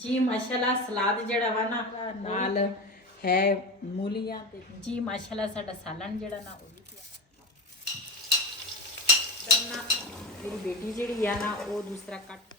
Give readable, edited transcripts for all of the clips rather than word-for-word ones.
जी माशाल्लाह सलाद जड़ा वा ना नाल है मूलियां ते जी माशाल्लाह साडा सालन जड़ा ना वो भी करना मेरी बेटी जड़ी है ना वो दूसरा कट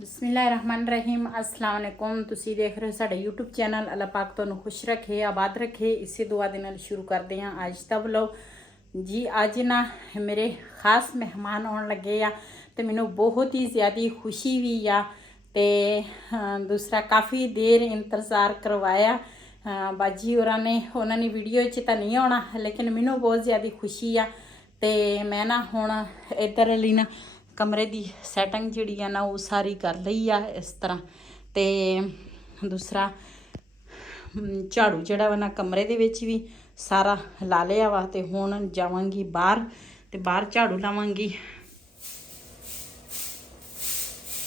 बिस्मिल्लाहिर्रहमानिर्रहीम अस्सलाम वालेकुम तुसी देख रहे हो साडा यूट्यूब चैनल अल्लाह पाक तुहानू खुश रखे आबाद रखे इसे दुआ दे नाल शुरू करते हैं आज दा व्लॉग जी अज ना मेरे खास मेहमान आने लगे आ तो मैनू बहुत ही ज़्यादा खुशी हुई आ ते दूसरा काफ़ी देर इंतज़ार करवाया बाजी होरां ने उन्होंने वीडियो च तो नहीं आना लेकिन मैनू बहुत ज़्यादा खुशी आ ते मैं ना हुण इधर वाली ना कमरे की सैटिंग जिहड़ी आ ना वो सारी कर लई आ इस तरह ते दूसरा झाड़ू जिहड़ा वा ना कमरे दे विच भी सारा ला लिया वा ते हुण जावांगी बाहर ते बाहर झाड़ू लावांगी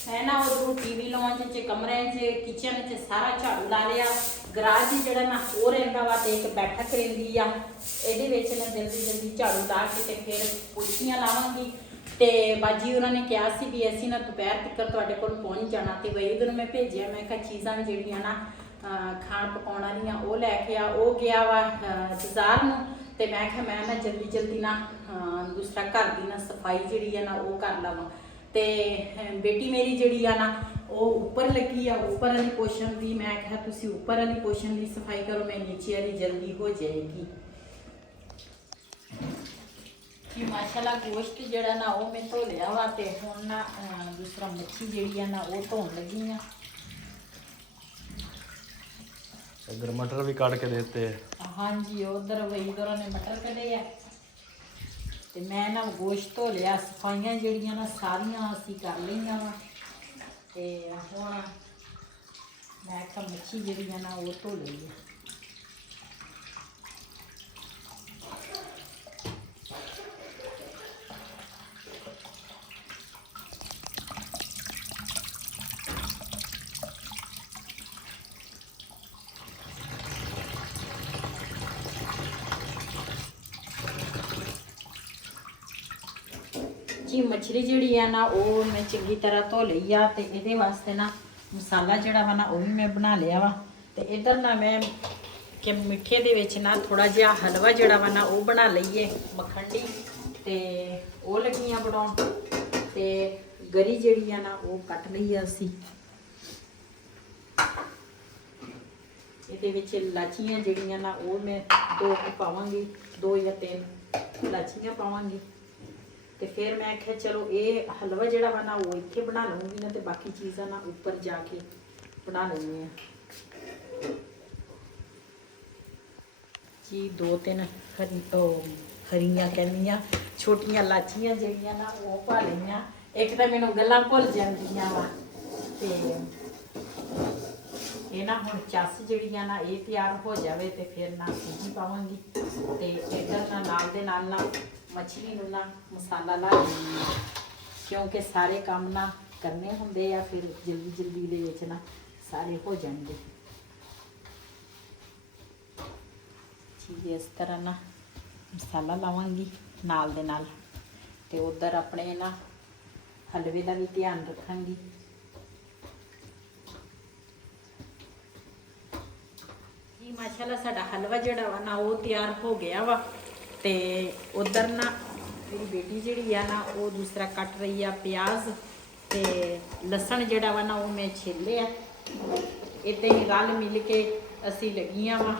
है ना उधरों टीवी लॉन्च च कमरे च किचन च सारा झाड़ू ला लिया गराज जिहड़ा ना वो रहिंदा वा ते एक बैठक रहिंदी आ इहदे विच ना जल्दी जल्दी झाड़ू ला के ते फिर पोछियां लावांगी ते बाजी उन्होंने कहा सी भी असीं ना दोपहर तक तुहाडे कोल पहुंच जाना ते बई उधर मैं भेजिया मैं कहा चीज़ां जिहड़ियां ना खाण पकाउण वालियां वो लैके आ वो गया वा बाजार नूं ते मैं कहा मैं ना जल्दी जल्दी ना दूसरा घर की ना सफाई जिहड़ी है ना वो कर लवां ते बेटी मेरी जिहड़ी आ ना वो ऊपर लगी आ ऊपर वाली पोर्शन की मैं कहा तुसीं ऊपर वाली पोर्शन की सफाई करो मैं नीचे वाली जल्दी हो जाएगी जी माशाल्लाह गोश्त जिहड़ा ना वो मैं धो लिया वा ते हुण ना दूसरा मच्छी जिहड़ी है ना वो धोण लगी आ इधर मटर भी काट के देते हैं हाँ जी उधर वही उधर ने मटर कढ़े आ ते मैं ना गोश्त धो लिया सफाइयां जिहड़ियां ना सारियां असीं कर लईआं वा ते हुण मैं आखिआ मच्छी जिहड़ी आ ना वो धो लईए जी मछली जिहड़ी है ना वो मैं चंगी तरह धो लई आ ते इहदे वास्ते ना मसाला जिहड़ा वा ना वो भी मैं बना लिया वा ते इधर ना मैं कि मिठे दे विच ना थोड़ा जिहा हलवा जिहड़ा वा ना वो बना लईए मखंडी ते वो लगी आ बनाउण ते गरी जिहड़ी आ ना वो कट लई आ असीं इहदे विच इलाचियां जिहड़ियां ना वो मैं 2 पावांगी 2 या 3 इलाचियां पावांगी तो फिर मैं आख्या चलो ये हलवा जिहड़ा वा ना वो इत्थे बना लूँगी ना तो बाकी चीज़ां ना ऊपर जाके बना लैंदी हैं जी 2-3 हरियां कहनियां छोटियां लाचियां जिहड़ियां ना वो पा लईआं एक तो मैनूं गल्लां भुल जांदियां वा ते ये ना हुण चस जिहड़ी आ ना ये तैयार हो जाए तो फिर ना सूजी पावांगी ते इधर ना नाल दे नाल ना मछली नूं ना मसाला ला लैंदी हां क्योंकि सारे काम ना करने हुंदे आ फिर जल्दी जल्दी दे विच ना सारे हो जाणगे जी इस तरह ना मसाला लावांगी नाल दे नाल ते उधर अपने ना हलवे का भी ध्यान रखांगी जी माशाल्लाह साडा हलवा जिहड़ा वा ना वो तैयार हो गया वा ते उधर ना मेरी बेटी जिहड़ी आ ना वो दूसरा कट रही आ प्याज ते लसन जिहड़ा वा ना वो मैं छीले आ इदां ही रल मिल के असीं लगियां वा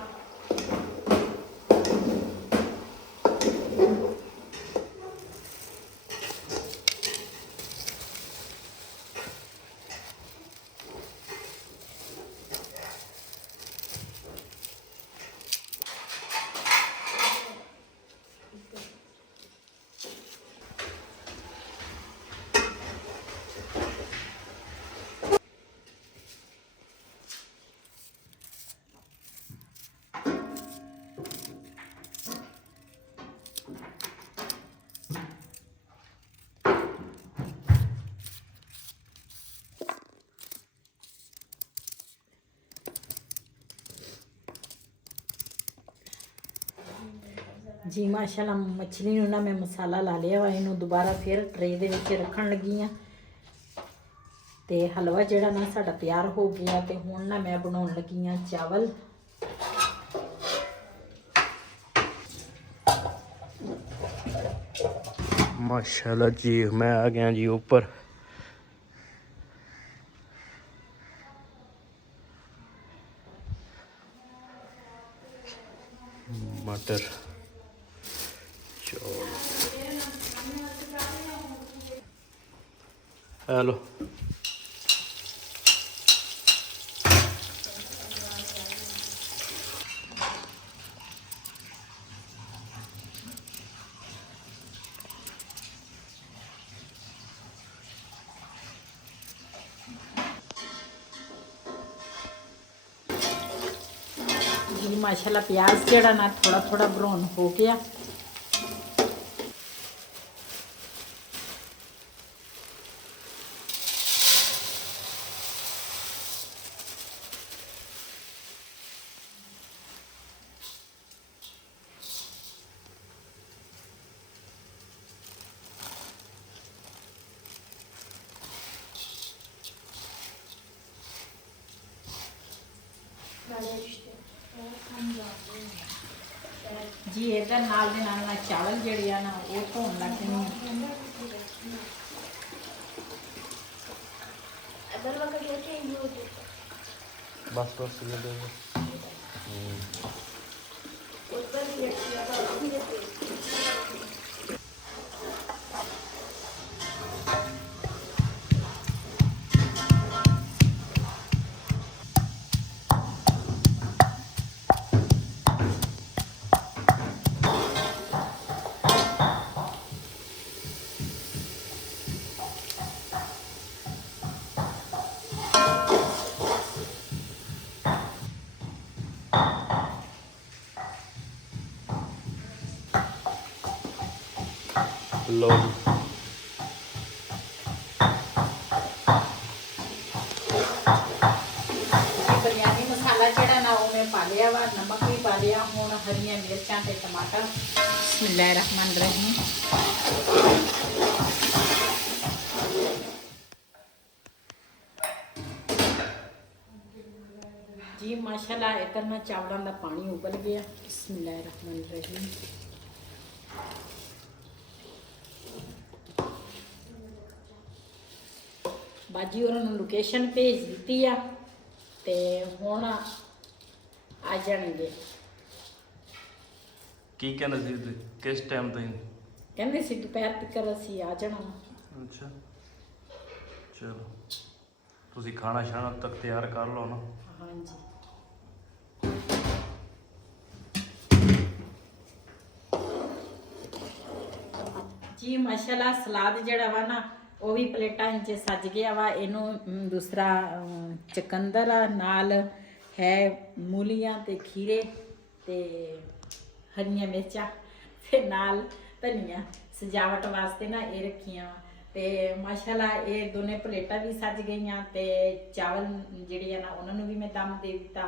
ਜੀ ਮਾਸ਼ਾਅੱਲਾ ਮੱਛਲੀ ਨੂੰ ਨਾ ਮੈਂ ਮਸਾਲਾ ਲਾ ਲਿਆ ਵਾ, ਇਹਨੂੰ ਦੁਬਾਰਾ ਫਿਰ ਟਰੇ ਦੇ ਵਿੱਚ ਰੱਖਣ ਲੱਗੀ ਆ। ਤੇ ਹਲਵਾ ਜਿਹੜਾ ਨਾ ਸਾਡਾ ਤਿਆਰ ਹੋ ਗਿਆ ਤੇ ਹੁਣ ਨਾ ਮੈਂ ਬਣਾਉਣ ਲੱਗੀ ਆ ਚਾਵਲ। माशाल्लाह जी, मैं आ गया जी ऊपर। मटर चौल, हेलो जी माशाल्लाह प्याज ਜਿਹੜਾ ਨਾ ਥੋੜਾ ਥੋੜਾ ਬਰਾਊਨ ਹੋ ਗਿਆ। जी इधर नाल दे नाल चावल ਜਿਹੜੇ ਆ ਨਾ ਉਹ ਧੋਣ ਲੱਗ ਗਏ ਨੇ। बस बस ये दो। लो जी बिरयानी मसाला ਜਿਹੜਾ ਨਾ ਉਹ ਮੈਂ ਪਾ ਲਿਆ ਵਾ, ਨਮਕ ਵੀ ਪਾ ਲਿਆ। ਹੁਣ ਹਰੀਆਂ ਮਿਰਚਾਂ ਤੇ ਟਮਾਟਰ। ਬਿਸਮਿल्लाह रहमान रहीम। जी माशाल्लाह इधर ना चावलों का पानी उबल गया। बिस्मिल्लाह रहमान रहीम। बाजी उन्होंने लोकेशन भेज दी आ ते हुण आ जाएंगे। की कहना सी किस टाइम ताईं? कहते सी दोपहर तक असीं आ जाना। अच्छा चलो तुसी खाना शाना तक तैयार कर लो ना। हाँ जी जी माशाल्लाह सलाद जड़ा वा ना ਉਹ ਵੀ ਪਲੇਟਾਂ 'ਚ ਸੱਜ ਗਿਆ ਵਾ। ਇਹਨੂੰ ਦੂਸਰਾ ਚਕੰਦਰ ਨਾਲ ਹੈ ਮੂਲੀਆਂ ਤੇ ਖੀਰੇ ਤੇ ਹਰੀਆਂ ਮਿਰਚਾਂ ਤੇ ਨਾਲ ਧਨੀਆ ਸਜਾਵਟ ਵਾਸਤੇ ਨਾ ਇਹ ਰੱਖੀਆਂ ਤੇ ਮਾਸ਼ਾਅੱਲਾ ਇਹ ਦੋਨੇ ਪਲੇਟਾਂ ਵੀ ਸੱਜ ਗਈਆਂ ਤੇ ਚਾਵਲ ਜਿਹੜੇ ਆ ਨਾ ਉਹਨਾਂ ਨੂੰ ਵੀ ਮੈਂ ਦਮ ਦੇ ਦਿੱਤਾ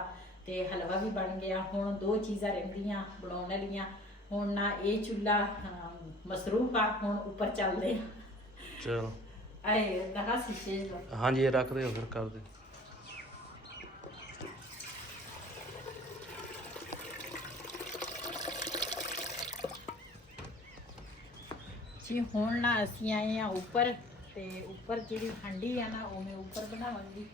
ਤੇ ਹਲਵਾ ਵੀ ਬਣ ਗਿਆ। ਹੁਣ ਦੋ ਚੀਜ਼ਾਂ ਰਹਿੰਦੀਆਂ ਬਣਾਉਣ ਵਾਲੀਆਂ। ਹੁਣ ਨਾ ਇਹ ਚੁੱਲ੍ਹਾ ਮਸਰੂਫ ਆ, ਹੁਣ ਉੱਪਰ ਚੱਲਦੇ ਆ। चलो आए लगा शीशे हाँ जी ये रख दे फिर कर दे। जी हुण ना असीं आए हैं ऊपर ते ऊपर जिहड़ी हांडी है ना वो मैं ऊपर बनावांगी।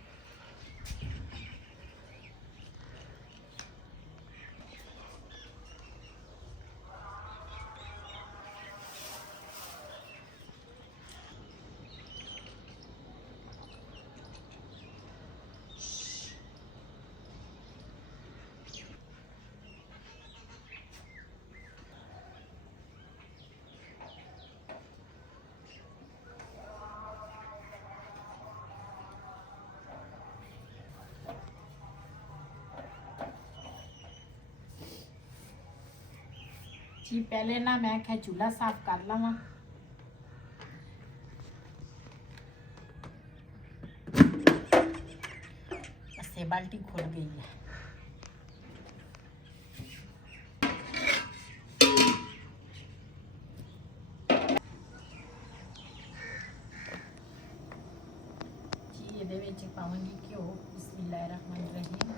जी पहले ना मैं क्या चूल्हा साफ कर लवा। बस बाल्टी खुल गई है। ਇਹਦੇ ਵਿੱਚ ਪਾਵਾਂਗੀ ਘਿਓ। ਬਿਸਮਿਲ੍ਲਾਹਿਰਰਹਿਮਾਨਿਰਰਹੀਮ।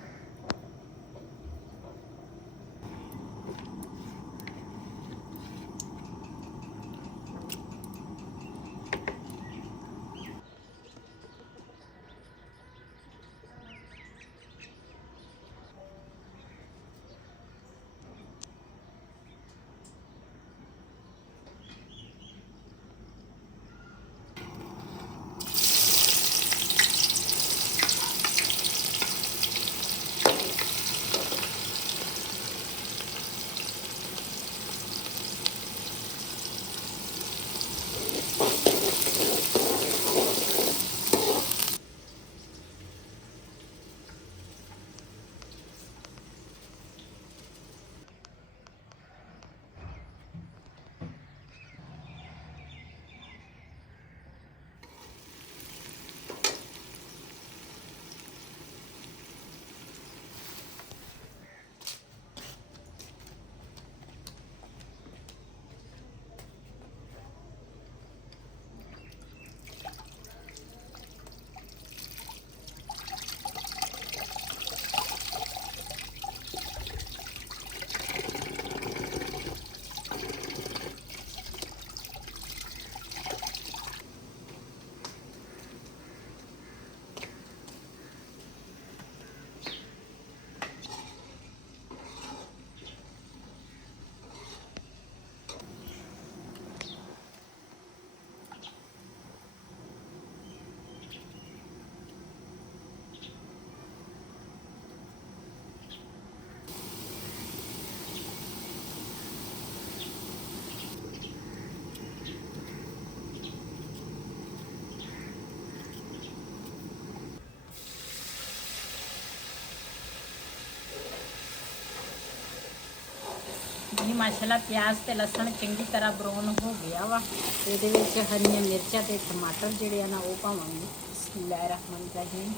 ਜੀ ਮਾਸ਼ਾਅੱਲਾ ਪਿਆਜ਼ ਤੇ ਲਸਣ ਚੰਗੀ ਤਰ੍ਹਾਂ ਬਰਾਊਨ ਹੋ ਗਿਆ ਵਾ। ਇਹਦੇ ਵਿੱਚ ਹਰੀਆਂ ਮਿਰਚਾਂ ਤੇ ਟਮਾਟਰ ਜਿਹੜੇ ਆ ਨਾ ਉਹ ਪਾਵਾਂਗੇ। ਬਿਸਮਿਲ੍ਲਾਹਿਰਰਹਿਮਾਨਿਰਰਹੀਮ।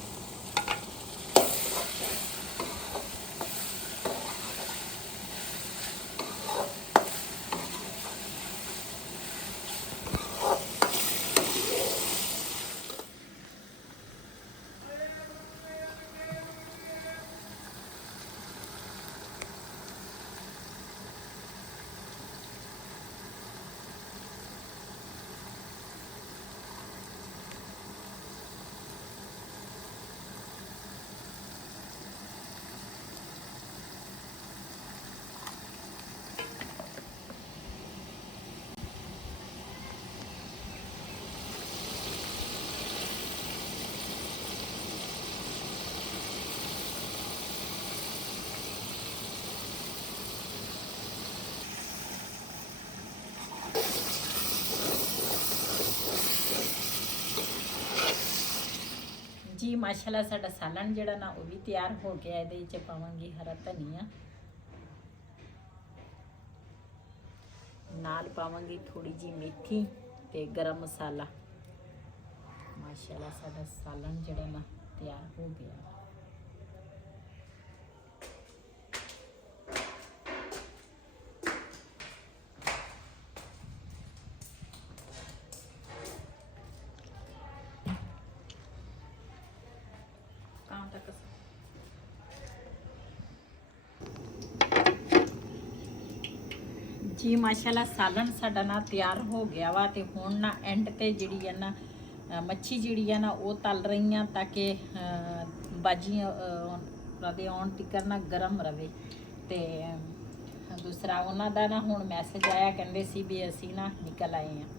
ਜੀ ਮਾਸ਼ਾਅੱਲਾ ਸਾਡਾ ਸਾਲਣ ਜਿਹੜਾ ਨਾ ਉਹ ਵੀ ਤਿਆਰ ਹੋ ਗਿਆ। ਇਹਦੇ ਵਿੱਚ ਪਾਵਾਂਗੇ ਹਰਾ ਧਨੀਆ, ਨਾਲ ਪਾਵਾਂਗੇ ਥੋੜੀ ਜੀ ਮੇਥੀ ਤੇ ਗਰਮ ਮਸਾਲਾ। ਮਾਸ਼ਾਅੱਲਾ ਸਾਡਾ ਸਾਲਣ ਜਿਹੜਾ ਨਾ ਤਿਆਰ ਹੋ ਗਿਆ। ਜੀ ਮਾਸ਼ਾਅੱਲਾ ਸਾਲਣ ਸਾਡਾ ਨਾ ਤਿਆਰ ਹੋ ਗਿਆ ਵਾ। ਤੇ ਹੁਣ ਨਾ ਐਂਡ ਤੇ ਜਿਹੜੀ ਹੈ ਨਾ ਮੱਛੀ ਜਿਹੜੀ ਹੈ ਨਾ ਉਹ ਤਲ ਰਹੀਆਂ ਤਾਂ ਕਿ ਬਾਜੀਆਂ ਰਵੇ ਆਉਣ ਤੀਕਰ ਨਾ ਗਰਮ ਰਵੇ। ਤੇ ਦੂਸਰਾ ਉਹਨਾਂ ਦਾ ਨਾ ਹੁਣ ਮੈਸੇਜ ਆਇਆ, ਕਹਿੰਦੇ ਸੀ ਵੀ ਅਸੀਂ ਨਾ ਨਿਕਲ ਆਏ ਹਾਂ।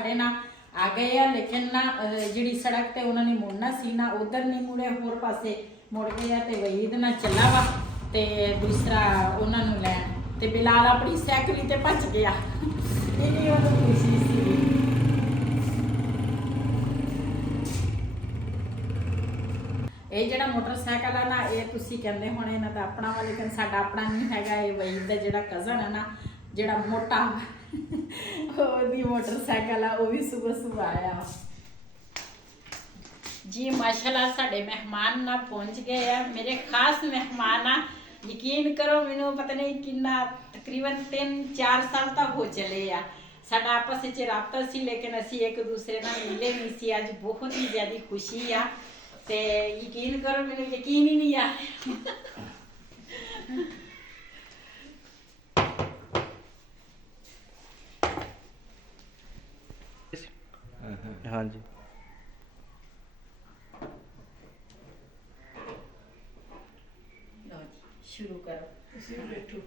ਸਾਡੇ ਨਾਲ ਆ ਗਏ ਆ, ਲੇਕਿਨ ਨਾ ਜਿਹੜੀ ਸੜਕ ਤੇ ਉਹਨਾਂ ਨੇ ਮੁੜਨਾ ਸੀ ਨਾ ਉਧਰ ਨਹੀਂ ਮੁੜੇ, ਹੋਰ ਪਾਸੇ ਮੁੜ ਗਏ ਆ ਤੇ ਵਹੀਦ ਨਾਲ ਚੱਲਾ ਵਾ ਤੇ ਦੂਸਰਾ ਉਹਨਾਂ ਨੂੰ ਲੈਣ, ਤੇ ਬਿਲਾਲ ਆਪਣੀ ਸਾਈਕਲ ਤੇ ਭੱਜ ਗਿਆ। ਇਹ ਉਹਨੂੰ ਖੁਸ਼ੀ ਸੀ। ਇਹ ਜਿਹੜਾ ਮੋਟਰਸਾਈਕਲ ਆ ਨਾ, ਇਹ ਤੁਸੀਂ ਕਹਿੰਦੇ ਹੋਣੇ ਇਹਨਾਂ ਦਾ ਆਪਣਾ ਵਾ, ਲੇਕਿਨ ਸਾਡਾ ਆਪਣਾ ਨਹੀਂ ਹੈਗਾ। ਇਹ ਵਹੀਦ ਦਾ ਜਿਹੜਾ ਕਜ਼ਨ ਆ ਨਾ, ਜਿਹੜਾ ਮੋਟਾ ਉਹਦੀ ਮੋਟਰਸਾਈਕਲ ਆ, ਉਹ ਵੀ ਸੁਬਹ ਆਇਆ ਜੀ। ਮਾਸ਼ਾਅੱਲਾ ਸਾਡੇ ਮਹਿਮਾਨ ਨਾ ਪਹੁੰਚ ਗਏ ਆ, ਮੇਰੇ ਖਾਸ ਮਹਿਮਾਨ ਆ। ਯਕੀਨ ਕਰੋ ਮੈਨੂੰ ਪਤਾ ਨਹੀਂ ਕਿੰਨਾ, ਤਕਰੀਬਨ 3-4 ਸਾਲ ਤੱਕ ਹੋ ਚਲੇ ਆ ਸਾਡਾ ਆਪਸ ਵਿੱਚ ਰਾਬਤਾ ਸੀ, ਲੇਕਿਨ ਅਸੀਂ ਇੱਕ ਦੂਸਰੇ ਨਾਲ ਮਿਲੇ ਨਹੀਂ ਸੀ। ਅੱਜ ਬਹੁਤ ਹੀ ਜ਼ਿਆਦਾ ਖੁਸ਼ੀ ਆ ਤੇ ਯਕੀਨ ਕਰੋ ਮੈਨੂੰ ਯਕੀਨ ਹੀ ਨਹੀਂ ਆ। हाँ जी ਲਓ ਜੀ ਸ਼ੁਰੂ ਕਰੋ, ਤੁਸੀਂ ਬੈਠੋ।